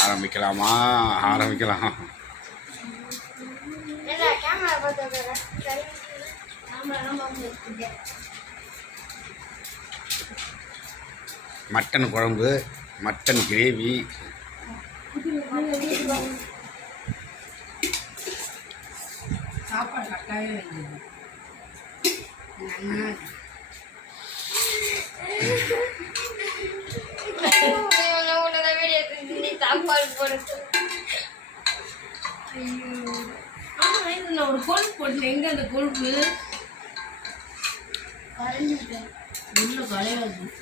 ஆரம்பிக்கலாமா? ஆரம்பிக்கலாம். மட்டன் குழம்பு, மட்டன் கிரேவி, சாப்பாடு கட்டாயம் ஒரு கொழுப்பு போட்டு எங்க அந்த கொழுப்பு உள்ள கலையாது போதும்.